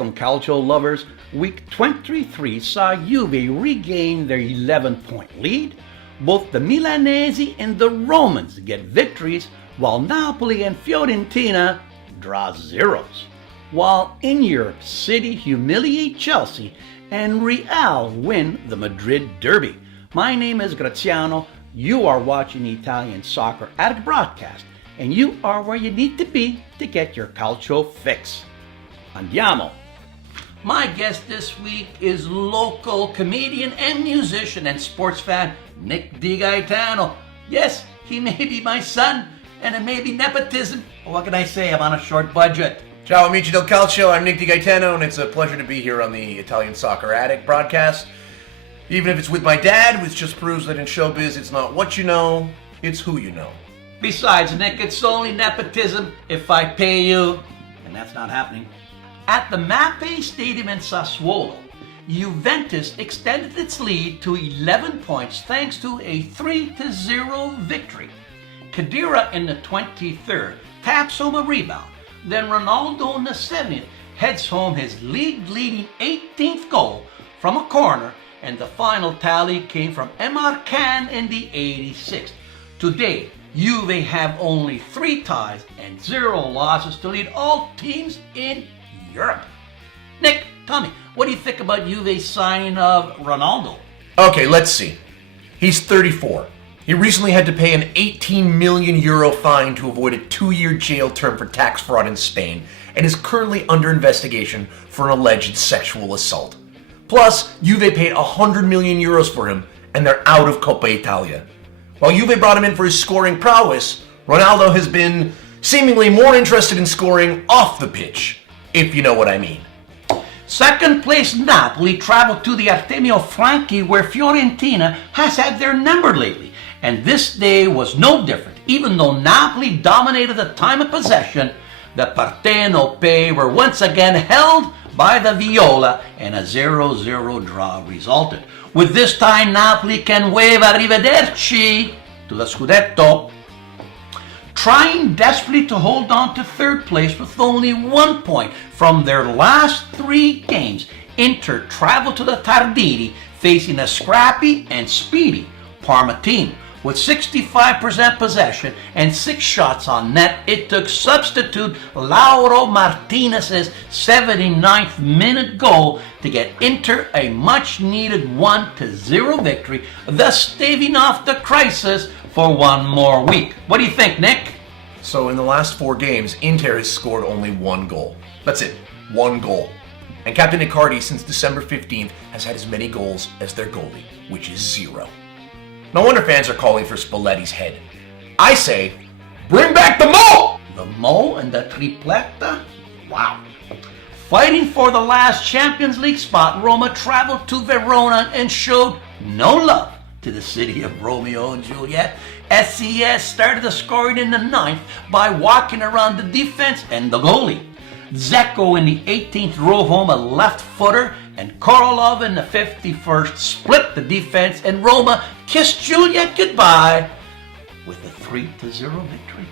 Welcome, Calcio lovers. Week 23 saw Juve regain their 11-point lead. Both the Milanese and the Romans get victories, while Napoli and Fiorentina draw zeros. While in Europe, City humiliate Chelsea and Real win the Madrid derby. My name is Graziano. You are watching the Italian Soccer Addict broadcast, and you are where you need to be to get your calcio fix. Andiamo! My guest this week is local comedian and musician and sports fan Nick DiGaetano. Yes, he may be my son, and it may be nepotism. What can I say? I'm on a short budget. Ciao amici del calcio, I'm Nick DiGaetano, and it's a pleasure to be here on the Italian Soccer Addict broadcast. Even if it's with my dad, which just proves that in showbiz it's not what you know, it's who you know. Besides, Nick, it's only nepotism if I pay you, and that's not happening. At the Mapei Stadium in Sassuolo, Juventus extended its lead to 11 points thanks to a 3-0 victory. Khedira in the 23rd taps home a rebound. Then Ronaldo in the 70th heads home his league-leading 18th goal from a corner, and the final tally came from Emar Can in the 86th. Today, Juve have only 3 ties and 0 losses to lead all teams in Europe. Nick, tell me, what do you think about Juve's signing of Ronaldo? Okay, let's see. He's 34. He recently had to pay an 18 million euro fine to avoid a 2-year jail term for tax fraud in Spain, and is currently under investigation for an alleged sexual assault. Plus, Juve paid 100 million euros for him, and they're out of Coppa Italia. While Juve brought him in for his scoring prowess, Ronaldo has been seemingly more interested in scoring off the pitch, if you know what I mean. Second place Napoli traveled to the Artemio Franchi, where Fiorentina has had their number lately, and this day was no different. Even though Napoli dominated the time of possession, the Partenopei were once again held by the Viola, and a 0-0 draw resulted. With this time, Napoli can wave arrivederci to the Scudetto. Trying desperately to hold on to third place with only 1 point from their last 3 games, Inter traveled to the Tardini, facing a scrappy and speedy Parma team. With 65% possession and 6 shots on net, it took substitute Lauro Martinez's 79th minute goal to get Inter a much-needed 1-0 victory, thus staving off the crisis for 1 more week. What do you think, Nick? So in the last 4 games, Inter has scored only 1 goal. That's it, 1 goal. And Captain Icardi, since December 15th, has had as many goals as their goalie, which is 0. No wonder fans are calling for Spalletti's head. I say, bring back the Mo! The Mo and the tripletta? Wow. Fighting for the last Champions League spot, Roma traveled to Verona and showed no love to the city of Romeo and Juliet. SCS started the scoring in the 9th by walking around the defense and the goalie. Dzeko in the 18th drove home a left footer, and Korolov in the 51st split the defense, and Roma kissed Juliet goodbye with a 3-0 victory.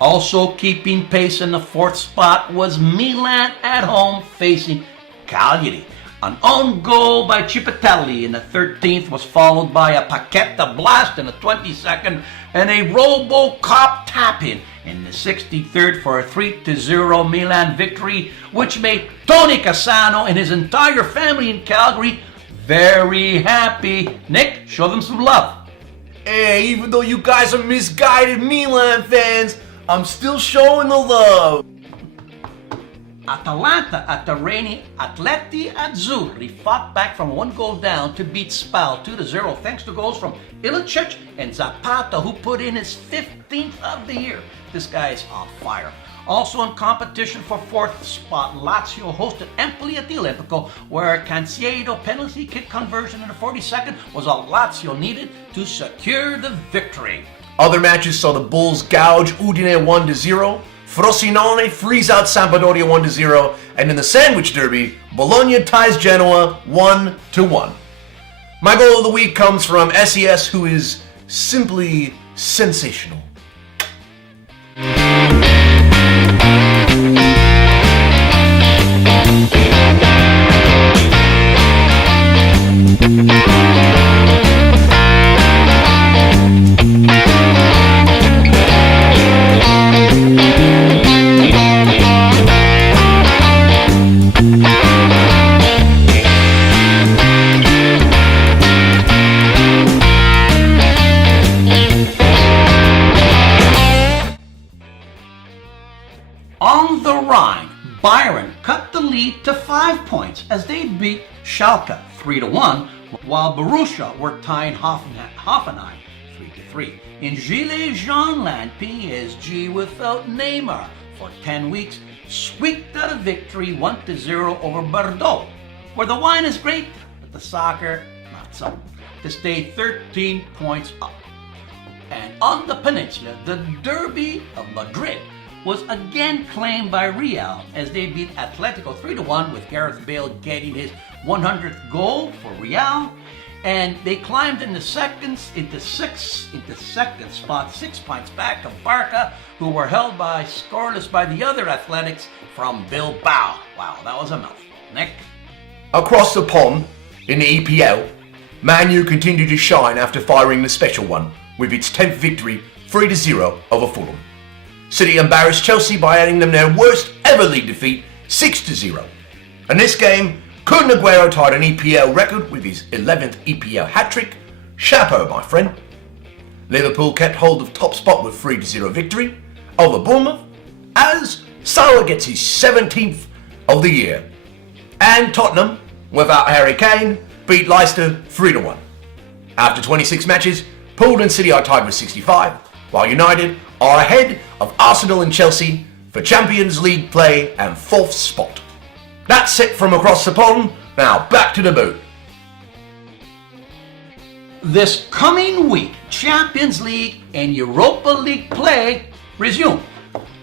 Also keeping pace in the 4th spot was Milan at home facing Cagliari. An own goal by Cipatelli in the 13th was followed by a Paqueta blast in the 22nd and a Robocop tap-in in the 63rd for a 3-0 Milan victory, which made Tony Cassano and his entire family in Calgary very happy. Nick, show them some love. Hey, even though you guys are misguided Milan fans, I'm still showing the love. Atalanta at the reigning Atleti Azzurri fought back from 1 goal down to beat Spal 2-0 thanks to goals from Ilicic and Zapata, who put in his 15th of the year. This guy is on fire. Also in competition for 4th spot, Lazio hosted Empoli at the Olimpico, where Canciedo penalty kick conversion in the 42nd was all Lazio needed to secure the victory. Other matches saw the Bulls gouge Udine 1-0, Frosinone freeze out Sampdoria 1-0, and in the Sandwich Derby, Bologna ties Genoa 1-1. My goal of the week comes from SES, who is simply sensational. On the Rhine, Bayern cut the lead to 5 points as they beat Schalke 3-1, while Borussia were tied Hoffenheim 3-3. In Gilles-Jeanland, PSG without Neymar for 10 weeks squeaked out a victory 1-0 over Bordeaux, where the wine is great, but the soccer not so, to stay 13 points up. And on the peninsula, the Derby of Madrid was again claimed by Real as they beat Atletico 3-1, with Gareth Bale getting his 100th goal for Real, and they climbed into second spot, 6 points back of Barca, who were held by scoreless by the other Athletics from Bilbao. Wow, that was a mouthful. Nick? Across the pond, in the EPL, Man U continued to shine after firing the special one with its 10th victory 3-0 over Fulham. City embarrassed Chelsea by adding them their worst ever league defeat 6-0. In this game, Kun Aguero tied an EPL record with his 11th EPL hat-trick. Chapeau, my friend. Liverpool kept hold of top spot with 3-0 victory over Bournemouth, as Salah gets his 17th of the year. And Tottenham, without Harry Kane, beat Leicester 3-1. After 26 matches, Poole and City are tied with 65, while United are ahead of Arsenal and Chelsea for Champions League play and 4th spot. That's it from across the pond. Now back to the boot. This coming week, Champions League and Europa League play resume.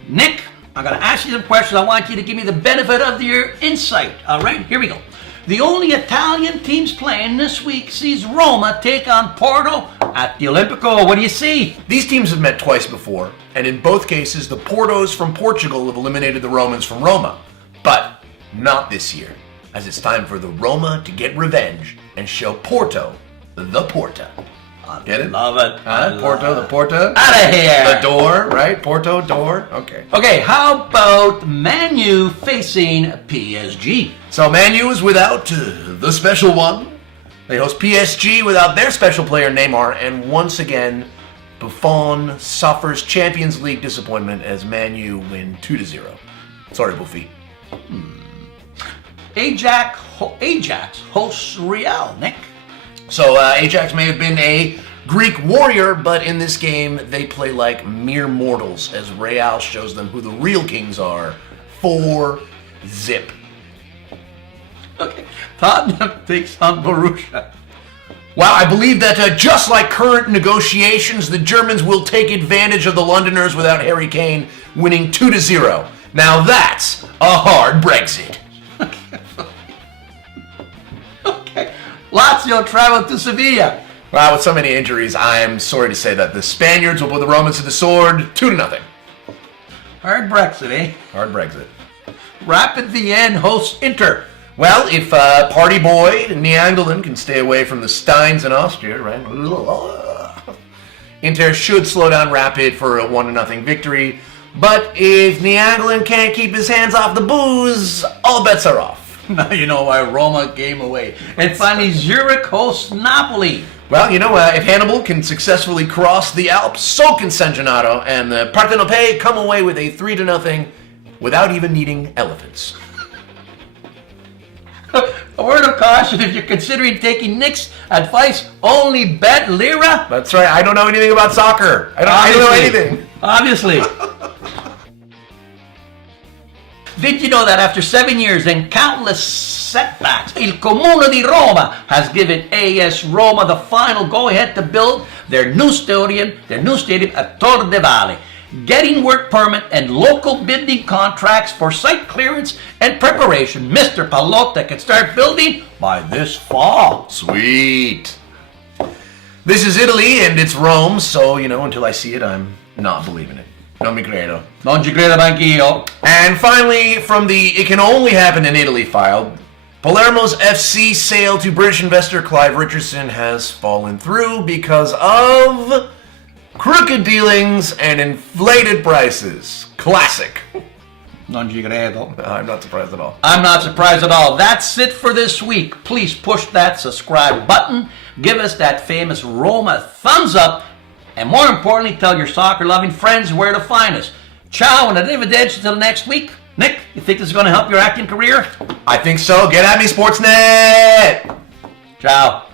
Nick, I'm going to ask you some questions. I want you to give me the benefit of your insight. All right, here we go. The only Italian teams playing this week sees Roma take on Porto at the Olimpico. What do you see? These teams have met twice before, and in both cases, the Portos from Portugal have eliminated the Romans from Roma. But not this year, as it's time for the Roma to get revenge and show Porto the Porta. Get it? Love it. Porto, the Porta. Out of here. The door, right? Porto, door. Okay. Okay, how about Man U facing PSG? So Man U is without the special one. They host PSG without their special player Neymar, and once again, Buffon suffers Champions League disappointment as Man U win 2-0. Sorry, Buffy. Ajax hosts Real. Nick? So Ajax may have been a Greek warrior, but in this game they play like mere mortals as Real shows them who the real kings are. 4-0. Okay, Tottenham takes on Borussia. Well, I believe that just like current negotiations, the Germans will take advantage of the Londoners without Harry Kane winning 2-0. Now that's a hard Brexit. Okay, Lazio travel to Sevilla. Well, with so many injuries, I'm sorry to say that the Spaniards will put the Romans to the sword 2-0. Hard Brexit, eh? Hard Brexit. Rapid Vienna hosts Inter. Well, if Party Boy Neanderland can stay away from the Steins in Austria, right? Inter should slow down Rapid for a 1-0 victory. But if Neanderland can't keep his hands off the booze, all bets are off. Now you know why Roma came away. And finally, Zurich hosts Napoli. Well, you know, if Hannibal can successfully cross the Alps, so can San Gennaro, and the Partenope come away with a 3-0 without even needing elephants. A word of caution, if you're considering taking Nick's advice, only bet Lira. That's right, I don't know anything about soccer. I don't know anything. Obviously. Did you know that after 7 years and countless setbacks, Il Comune di Roma has given AS Roma the final go-ahead to build their new stadium at Tor de Valle, getting work permit and local bidding contracts for site clearance and preparation. Mr. Pallotta can start building by this fall. Sweet. This is Italy and it's Rome, so, until I see it, I'm not believing it. Non mi credo. Non ci credo anch'io. And finally, from the It Can Only Happen in Italy file, Palermo's FC sale to British investor Clive Richardson has fallen through because of crooked dealings and inflated prices. Classic. Non ci credo. I'm not surprised at all. I'm not surprised at all. That's it for this week. Please push that subscribe button. Give us that famous Roma thumbs up. And more importantly, tell your soccer-loving friends where to find us. Ciao and arrivederci until next week. Nick, you think this is going to help your acting career? I think so. Get at me, Sportsnet! Ciao.